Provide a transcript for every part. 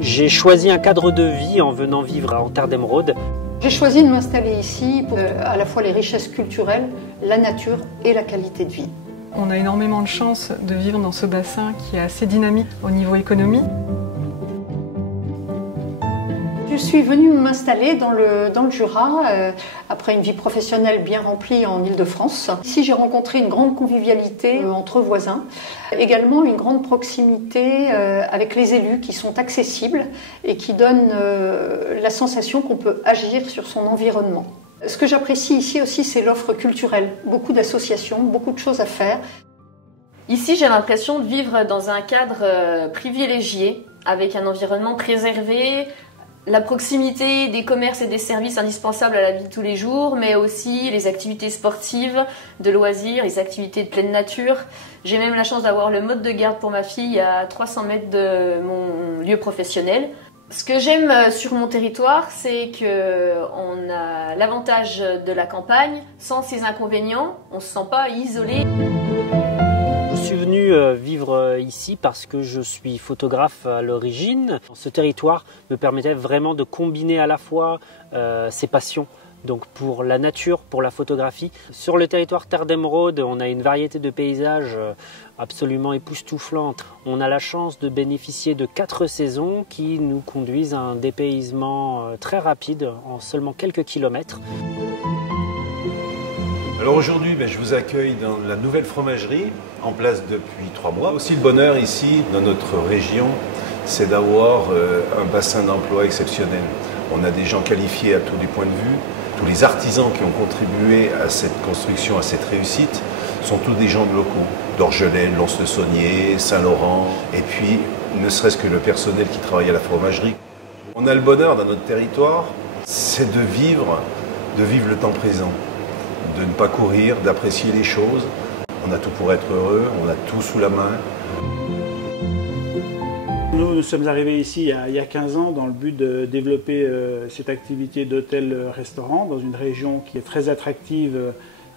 J'ai choisi un cadre de vie en venant vivre en Terre d'Émeraude. J'ai choisi de m'installer ici pour à la fois les richesses culturelles, la nature et la qualité de vie. On a énormément de chance de vivre dans ce bassin qui est assez dynamique au niveau économie. Je suis venue m'installer dans le Jura après une vie professionnelle bien remplie en Île-de-France. Ici, j'ai rencontré une grande convivialité entre voisins, également une grande proximité avec les élus qui sont accessibles et qui donnent la sensation qu'on peut agir sur son environnement. Ce que j'apprécie ici aussi, c'est l'offre culturelle. Beaucoup d'associations, beaucoup de choses à faire. Ici, j'ai l'impression de vivre dans un cadre privilégié, avec un environnement préservé, la proximité des commerces et des services indispensables à la vie de tous les jours, mais aussi les activités sportives, de loisirs, les activités de pleine nature. J'ai même la chance d'avoir le mode de garde pour ma fille à 300 mètres de mon lieu professionnel. Ce que j'aime sur mon territoire, c'est qu'on a l'avantage de la campagne. Sans ses inconvénients, on ne se sent pas isolé. Je suis venu vivre ici parce que je suis photographe à l'origine. Ce territoire me permettait vraiment de combiner à la fois ces passions. Donc pour la nature, pour la photographie. Sur le territoire Terre d'Émeraude, on a une variété de paysages absolument époustouflante. On a la chance de bénéficier de 4 saisons qui nous conduisent à un dépaysement très rapide en seulement quelques kilomètres. Alors aujourd'hui, je vous accueille dans la nouvelle fromagerie, en place depuis 3 mois. Aussi le bonheur ici, dans notre région, c'est d'avoir un bassin d'emploi exceptionnel. On a des gens qualifiés à tous les points de vue. Tous les artisans qui ont contribué à cette construction, à cette réussite, sont tous des gens de locaux. D'Orgelès, Lons-le-Saunier, Saint-Laurent, et puis ne serait-ce que le personnel qui travaille à la fromagerie. On a le bonheur dans notre territoire, c'est de vivre le temps présent. De ne pas courir, d'apprécier les choses. On a tout pour être heureux, on a tout sous la main. Nous sommes arrivés ici il y a 15 ans dans le but de développer cette activité d'hôtel-restaurant dans une région qui est très attractive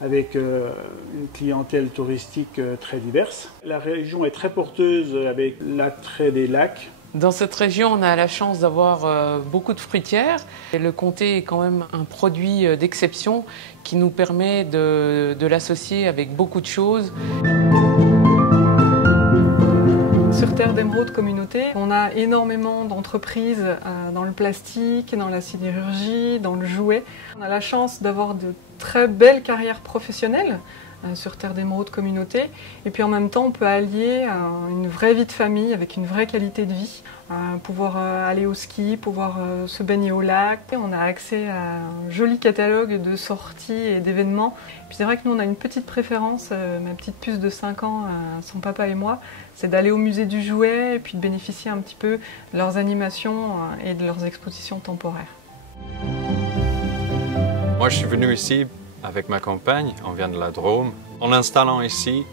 avec une clientèle touristique très diverse. La région est très porteuse avec l'attrait des lacs. Dans cette région, on a la chance d'avoir beaucoup de fruitières. Et le comté est quand même un produit d'exception qui nous permet de l'associer avec beaucoup de choses. Sur Terre d'Émeraude Communauté, on a énormément d'entreprises dans le plastique, dans la sidérurgie, dans le jouet. On a la chance d'avoir de très belles carrières professionnelles sur Terre d'Émeraude Communauté. Et puis en même temps, on peut allier une vraie vie de famille avec une vraie qualité de vie, pouvoir aller au ski, pouvoir se baigner au lac. On a accès à un joli catalogue de sorties et d'événements. Puis c'est vrai que nous, on a une petite préférence, ma petite puce de 5 ans, son papa et moi, c'est d'aller au musée du jouet et puis de bénéficier un petit peu de leurs animations et de leurs expositions temporaires. Moi, je suis venu ici avec ma compagne, on vient de la Drôme. En l'installant ici,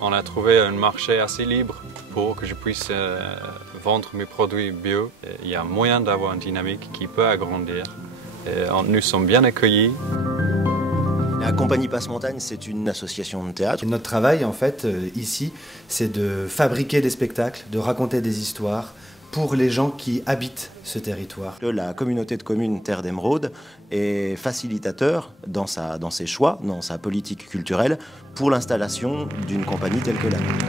on a trouvé un marché assez libre pour que je puisse vendre mes produits bio. Il y a moyen d'avoir une dynamique qui peut agrandir. Et nous sommes bien accueillis. La compagnie Passe-Montagne, c'est une association de théâtre. Notre travail, en fait, ici, c'est de fabriquer des spectacles, de raconter des histoires pour les gens qui habitent ce territoire. La communauté de communes Terre d'Émeraude est facilitateur dans ses choix, dans sa politique culturelle, pour l'installation d'une compagnie telle que la nôtre.